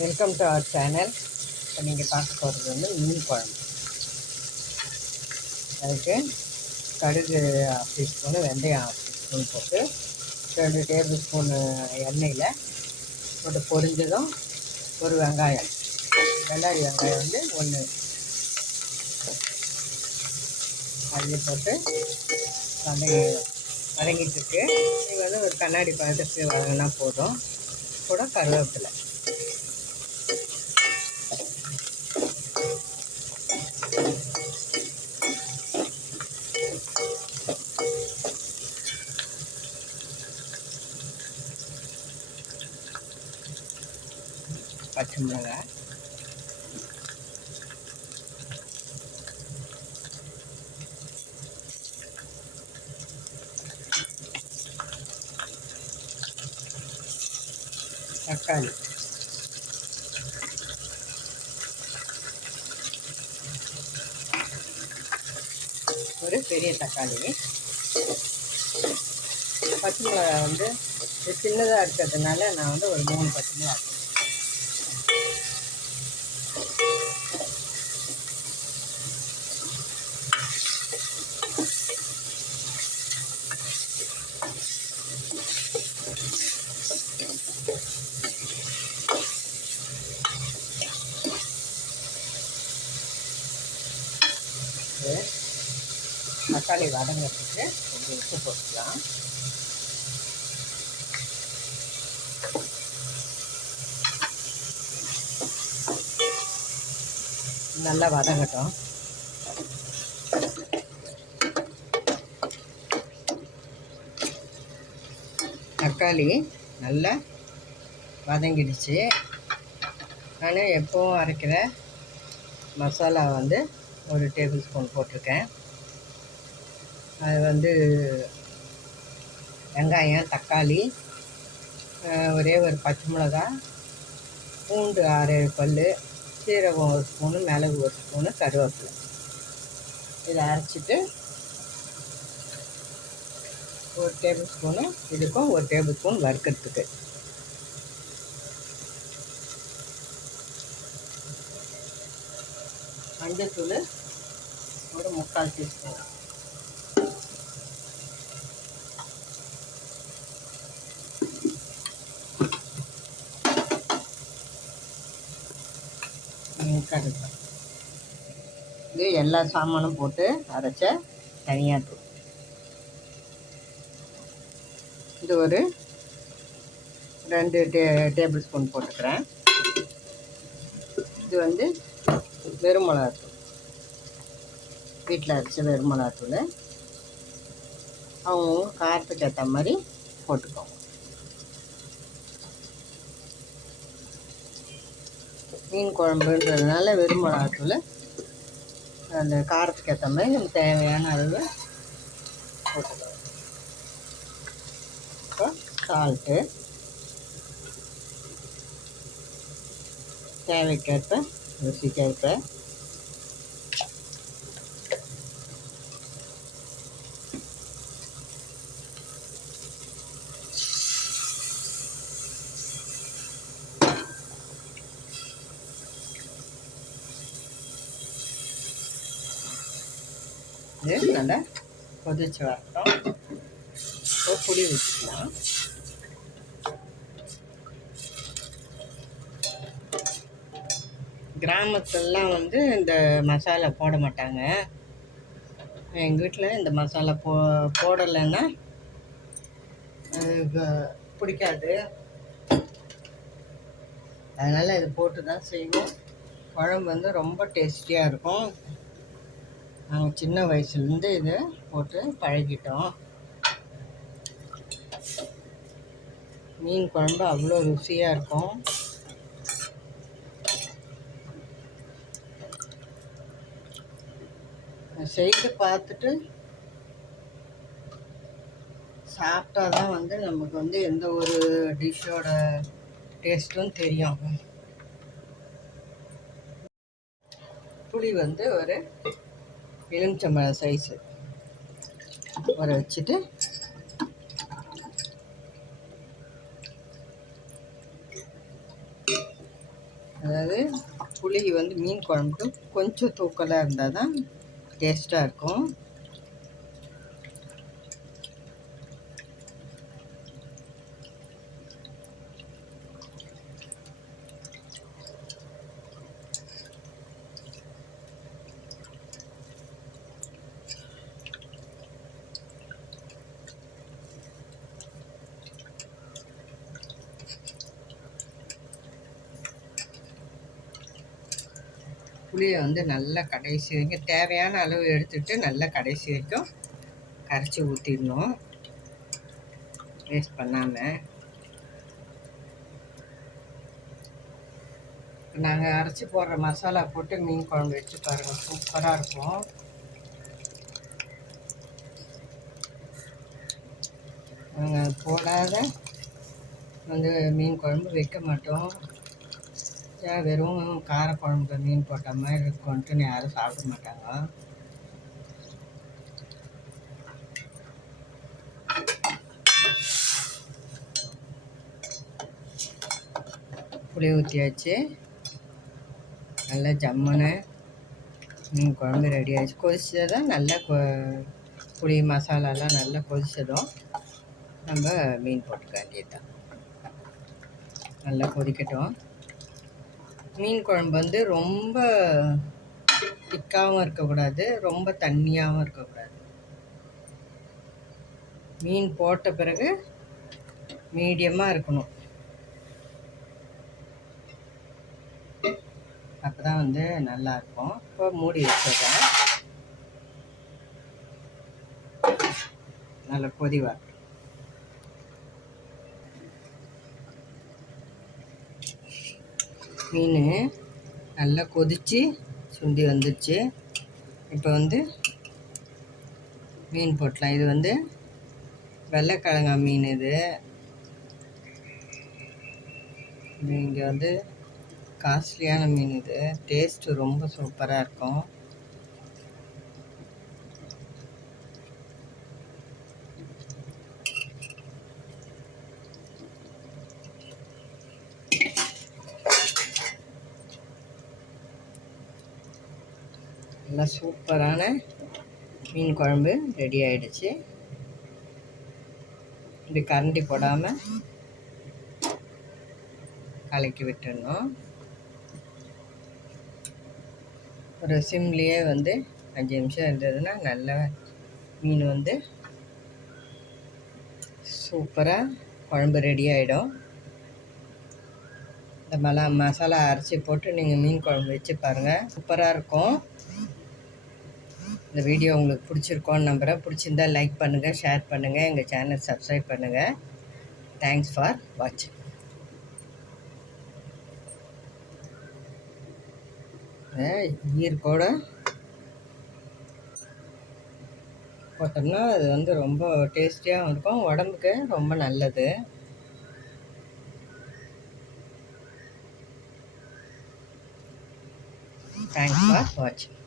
Welcome to our channel. இப்போ நீங்கள் பார்க்க போகிறது வந்து மீன் குழம்பு. அதுக்கு கடுகு 1/2 டீஸ்பூனு, வெந்தயம் 1/2 டீஸ்பூன் போட்டு 2 டேபிள் ஸ்பூனு எண்ணெயில் போட்டு பொரிஞ்சதும் ஒரு வெங்காயம், வெள்ளாரி வெங்காயம் வந்து 1 அதில் போட்டு வதங்கிட்டுருக்கு. இது வந்து ஒரு கண்ணாடி பதத்துக்கு வதங்கினா போதும். கூட கருவேப்பிலை, பச்சை மிளகாய், தக்காளி, ஒரு பெரிய தக்காளி, பச்சை மிளகாய் வந்து சின்னதாக இருக்கிறதுனால நான் வந்து ஒரு 3 பச்சை மிளகாய். தக்காளி வதங்கிறதுக்கு கொஞ்சம் உப்பு போட்டுக்கலாம். நல்லா வதங்கட்டும். தக்காளி நல்லா வதங்கிடுச்சு. நான் எப்போவும் அரைக்கிற மசாலா வந்து 1 டேபிள் ஸ்பூன் போட்டிருக்கேன். அது வந்து வெங்காயம், தக்காளி, ஒரே ஒரு பச்சை மிளகாய், பூண்டு 6-7 பல், சீரகம் 1 ஸ்பூனு, மிளகு 1 ஸ்பூனு, கருவேப்பிலை. இதை அரைச்சிட்டு 1 டேபிள் ஸ்பூனு இதுக்கும் 1 டேபிள் ஸ்பூன் வறுக்கிறதுக்கு. மஞ்சத்தூள் ஒரு 3/4 டீஸ்பூன். கடுகு. இது எல்லா சாமானும் போட்டு அரைச்ச தனியாக தூள். இது ஒரு 2 டேபிள் ஸ்பூன் போட்டுக்கிறேன். இது வந்து வெறும் மிளகாத்தூள், வீட்டில் அரைச்ச வெறும் மிளகாத்தூள். அவங்க காரத்துக்கு ஏற்ற மாதிரி போட்டுக்கோங்க. மீன் குழம்புன்றதுனால வெறும் மிளகாத்தூள் அந்த காரத்துக்கு ஏற்ற மாதிரி நம்ம தேவையான அளவு போட்டுக்கலாம். இப்போ சால்ட்டு தேவைக்கேற்ப, ருசிக்கேற்ப. இது நல்லா கொதிச்சு வரட்டும். இப்போ புளி ஊற்றிக்கலாம். கிராமத்துலலாம் வந்து இந்த மசாலா போட மாட்டாங்க. எங்கள் வீட்டில் இந்த மசாலா போடலைன்னா பிடிக்காது. அதனால் இது போட்டு தான் செய்வோம். குழம்பு வந்து ரொம்ப டேஸ்டியாக இருக்கும். நாங்கள் சின்ன வயசுலேருந்து இதை போட்டு பழகிட்டோம். மீன் குழம்பு அவ்வளோ ருசியாக இருக்கும். செய்து பார்த்துட்டு சாப்பிட்டா தான் வந்து நமக்கு வந்து எந்த ஒரு டிஷ்ஷோட டேஸ்ட்டும் தெரியும். புளி வந்து ஒரு எலுமிச்சம்பழம் சைஸு ஊற வச்சுட்டு அதாவது புளி வந்து மீன் குழம்புக்கு கொஞ்சம் தூக்கலாக இருந்தால் தான் டேஸ்ட்டாக இருக்கும். புளியை வந்து நல்லா கடைசி வரைக்கும் தேவையான அளவு எடுத்துகிட்டு நல்லா கடைசி வரைக்கும் கரைச்சி ஊற்றிடணும், வேஸ்ட் பண்ணாமல். நாங்கள் அரைச்சி போடுற மசாலா போட்டு மீன் குழம்பு வச்சு பாருங்கள், சூப்பராக இருக்கும். நாங்கள் போடாத வந்து மீன் குழம்பு வைக்க மாட்டோம். வெறும் காரக்குழம்புல மீன் போட்ட மாதிரி இருக்கும்ன்ட்டு யாரும் சாப்பிட மாட்டாங்க. புளி ஊற்றியாச்சு, நல்லா ஜம்முன்னு மீன் குழம்பு ரெடி ஆகிடுச்சு. கொதிச்சதான் நல்லா புளி மசாலாலாம் நல்லா கொதிச்சதும் நம்ம மீன் போட்டுக்க வேண்டியது தான். நல்லா கொதிக்கட்டும். மீன் குழம்பு வந்து ரொம்ப திக்காகவும் இருக்கக்கூடாது, ரொம்ப தண்ணியாகவும் இருக்கக்கூடாது. மீன் போட்ட பிறகு மீடியமாக இருக்கணும். அப்போ தான் வந்து நல்லாயிருக்கும். இப்போ மூடி வச்சிடுறேன், நல்லா கொதி வரும். மீன் நல்லா கொதித்து சுண்டி வந்துடுச்சு. இப்போ வந்து மீன் போட்டலாம். இது வந்து வெள்ளைக்கிழங்கா மீன். இது இங்கே வந்து காஸ்ட்லியான மீன். இது டேஸ்ட்டு ரொம்ப சூப்பராக இருக்கும். நல்லா சூப்பரான மீன் குழம்பு ரெடி ஆகிடுச்சு. இப்படி கரண்டி போடாமல் கலக்கி விட்டுடணும். ஒரு சிம்லேயே வந்து 5 நிமிஷம் இருந்ததுன்னா நல்ல மீன் வந்து சூப்பராக குழம்பு ரெடி ஆகிடும். இந்த மசாலா அரைச்சி போட்டு நீங்கள் மீன் குழம்பு வச்சு பாருங்கள், சூப்பராக இருக்கும். இந்த வீடியோ உங்களுக்கு பிடிச்சிருக்கோன்னு நம்புகிறேன். பிடிச்சிருந்தால் லைக் பண்ணுங்கள், ஷேர் பண்ணுங்கள், எங்கள் சேனல் சப்ஸ்கிரைப் பண்ணுங்கள். தேங்க்ஸ் ஃபார் வாட்சிங். ஈர்க்கோட போட்டோம்னா அது வந்து ரொம்ப டேஸ்டியாகவும் இருக்கும், உடம்புக்கு ரொம்ப நல்லது. தேங்க்ஸ் ஃபார் வாட்சிங்.